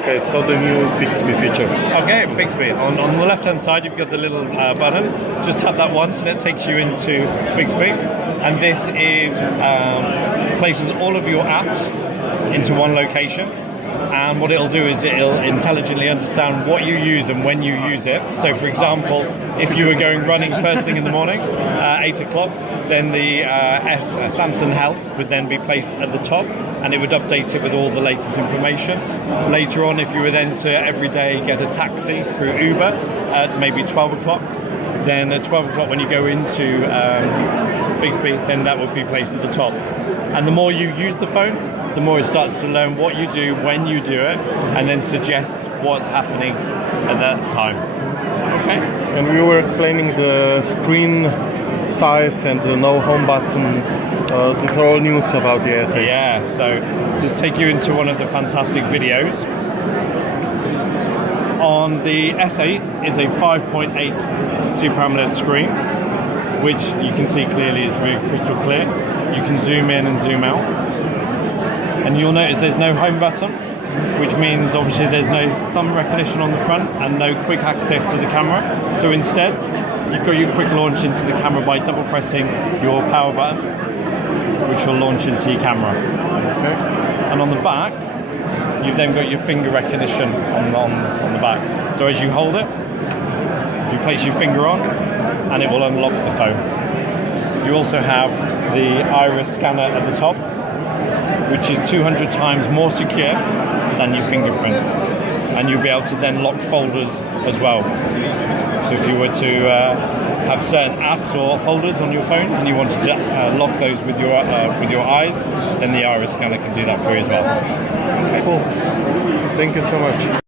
Okay, so the new Bixby feature. Okay, Bixby. On the left-hand side, you've got the little button. Just tap that once, and it takes you into Bixby. And this is places all of your apps into one location. And what it'll do is it'll intelligently understand what you use and when you use it. So, for example, if you were going running first thing in the morning, 8 o'clock, then the Samsung Health would then be placed at the top, and it would update it with all the latest information. Later on, if you were then to every day get a taxi through Uber at maybe 12 o'clock, then at 12 o'clock when you go into Bixby, then that would be placed at the top. And the more you use the phone, the more it starts to learn what you do, when you do it, and then suggests what's happening at that time. Okay? And we were explaining the screen size and the no home button. These are all news about the S8. Yeah, so just take you into one of the fantastic videos. On the S8 is a 5.8 Super AMOLED screen, which you can see clearly is really crystal clear. You can zoom in and zoom out. And you'll notice there's no home button, which means obviously there's no thumb recognition on the front and no quick access to the camera. So instead, you've got your quick launch into the camera by double pressing your power button, which will launch into your camera. Okay. And on the back, you've then got your finger recognition on the back. So as you hold it, you place your finger on and it will unlock the phone. You also have the iris scanner at the top, which is 200 times more secure than your fingerprint. And you'll be able to then lock folders as well. So if you were to have certain apps or folders on your phone and you wanted to lock those with your eyes, then the iris scanner can do that for you as well. Okay. Cool. Thank you so much.